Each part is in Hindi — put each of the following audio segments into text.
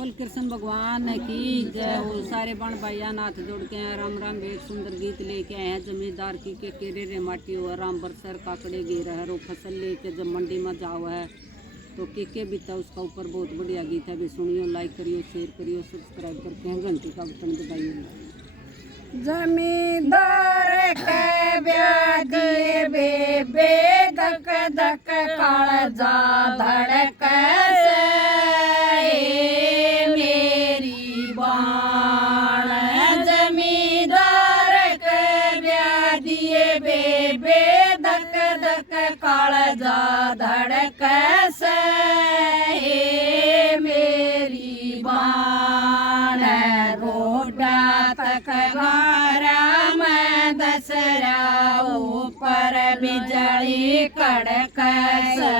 बोल कृष्ण भगवान की जय हो। सारे बण भाइया नाथ जोड़ के हैं, राम राम एक सुंदर गीत लेके आए हैं। जमींदार की के केरे रे माटी हो, राम बरसर काकड़े गिर है, रो फसल लेके जब मंडी में जाओ है तो के बीता उसका ऊपर बहुत बढ़िया गीत है। भी सुनियो, लाइक करियो, शेयर करियो, सब्सक्राइब करके हैं, घंटी का बटन दबाइए। जमींदार के ब्याह बे धक धक काळजा धड़क से मेरी बाण। जमींदार के ब्याह बे धक धक काळजा धड़क से मेरी बाण। रोडा तक दसरा ऊपर बिजली कड़क से,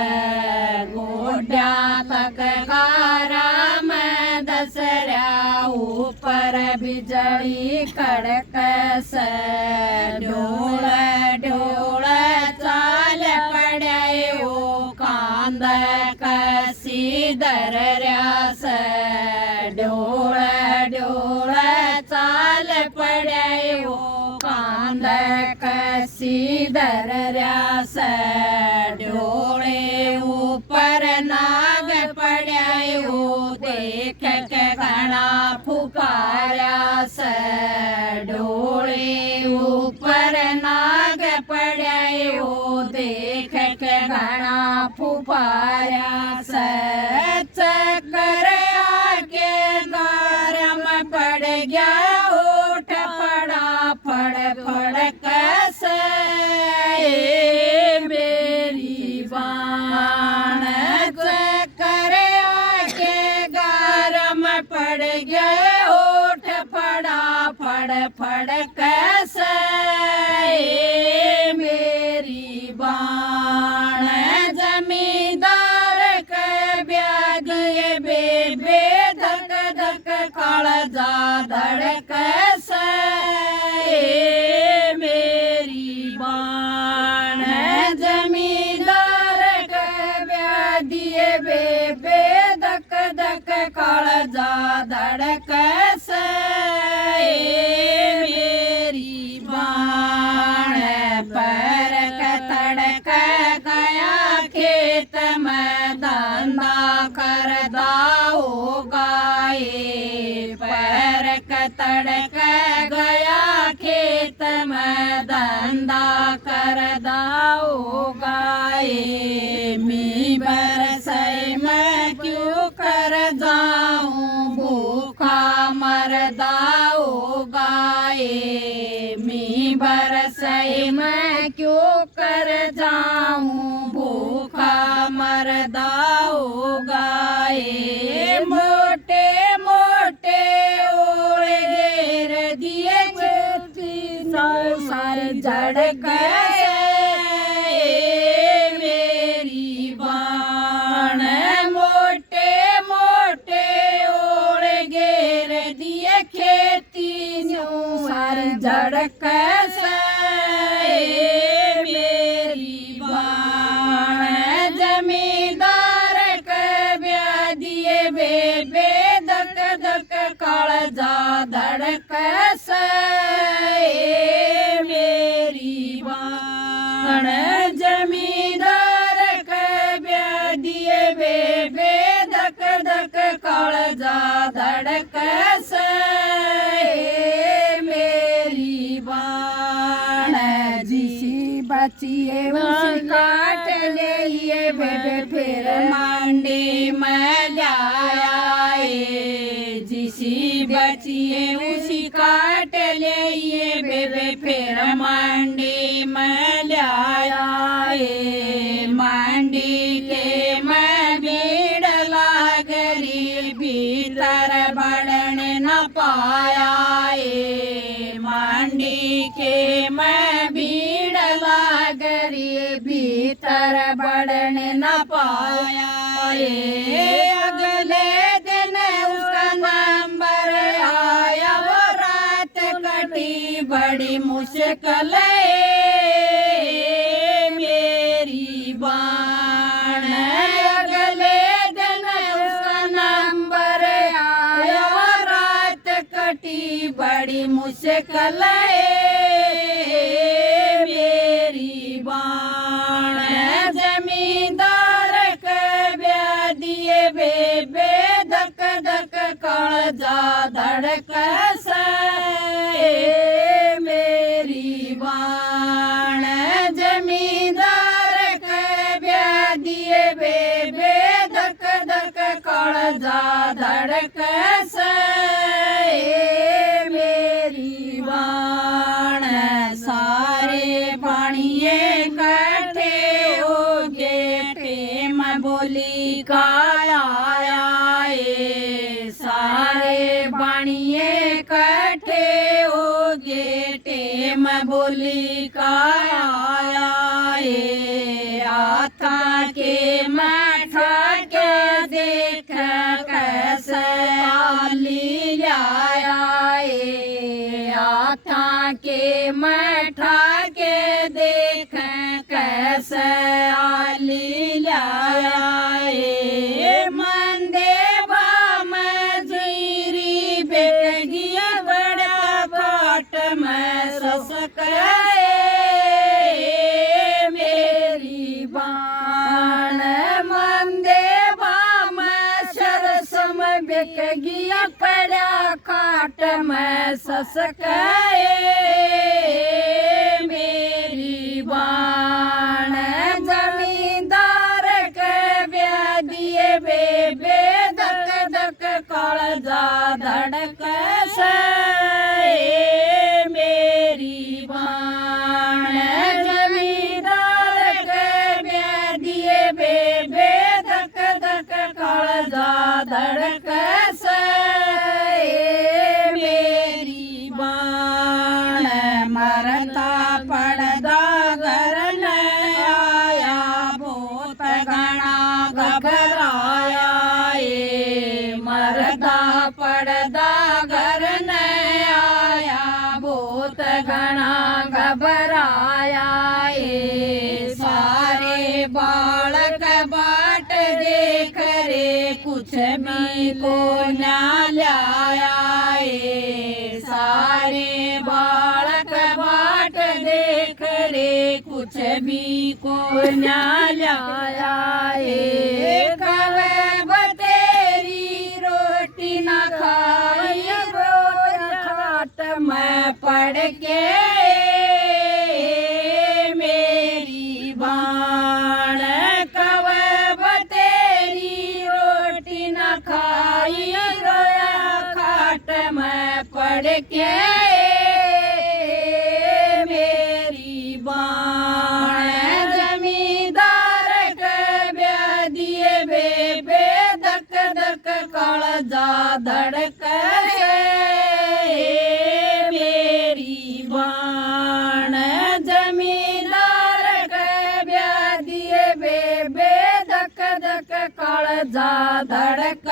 गोड्या तक गारा में दसरा ऊपर बिजली कड़क से। ढोल ढोल चाल पड़े वो कांद कसी दर रस। ढोल ढोल चाल पड़े वो कांद कसी दर रस। ढोले ऊपर नाग पड़े वो देख के घना फुकारा से। ढोले ऊपर नाग पड़े वो देख के घना फुकारा से। चक्कर आके गरम पड़ गया ओठ पड़ा फड़ फड़ कैसे मेरी बाण। चक्कर आके गरम पड़ गया ओठ पड़ा फड़ फड़ कैसे मेरी बाण। जमींदार के ब्याह बे धक धक काळजा धड़क से मेरी बाण। जमींदार के ब्याह बे धक धक काळजा धड़क से मेरी बाण। पैर का तड़क गया खेत में धंधा कर दाओ गाए। पैर का तड़क गया खेत में धंधा कर दाओ गाए। मी बरसई मैं क्यों कर जाऊं भूखा मर दाओ गाए। मी बरसई मैं क्यों कर जाऊं भूखा मर दाओ गाए। मोटे मोटे ओढ़ घेर दिए सारी जड़ गए मेरी बाण। मोटे मोटे ओढ़ घेर दिए खेती सारी जड़ कैसे मेरी बाण। जमींदार के ब्याह बे धक धक काळजा धड़क से मेरी बाण। जमींदार के ब्याह बे धक धक काळजा धड़क से मेरी बाण। जिसी बचिए उसी काट ले बेबे फिर मंडी में जाया। जिसी बचिए उसी काट ले बेबे फिर मंडी में लाया। मंडी के मैं भीड़ लागरी भीतर बढ़न न पाया। मंडी के मैं भीड़ लागरी भीतर बढ़न न पाया। अगले दिन उसका नंबर आया, वो रात कटी बड़ी मुश्किल मेरी बाण। अगले दिन उसका नंबर आया, बड़ी मुश्किल मेरी बाण जमींदार के ब्याह दिए बेबे धक धक काळजा धड़क से मेरी बाण जमींदार के ब्याह दिए बेबे धक धक काळजा धड़क से मेरी बाण सारे पानिए कट्ठे हो गे टेम बोली का आया सारे पानिए कट्ठे हो गे टेम बोली का आया आता के माथा के देख कैसे आली लाया आता के मठा के देख कैसे आली लाया मंदे बाम जीरी बेट गिया बड़ा फाट में ससक मेरी बाण मंदे बाम सरसम बेक गिया पड़ा खाट में ससक मेरी बाण जमींदार के ब्याह दिए बेबे धक धक काळजा धड़क से मेरी बाण जमींदार के ब्याह दिए बेबे धक धक काळजा धड़क से मेरी बाण मरता पड़दा घर न आया बहुत घना घबराया मरदा पड़दा घर न आया बहुत घना घबराया सारे बालक बाट देख रे कुछ भी को ना लाया सारे बालक बाट देख रे कुछ भी को ना लाया कवे बतेरी रोटी ना खाई रोज खाट में पड़ के मेरी बाण कवे बतेरी रोटी ना खाई रोया खाट में पड़ के मेरी बाण जमींदार के ब्याह दिए बेबे धक धक काळजा धड़क मेरी बाण जमींदार के ब्याह दिए बेबे धक धक काळजा धड़क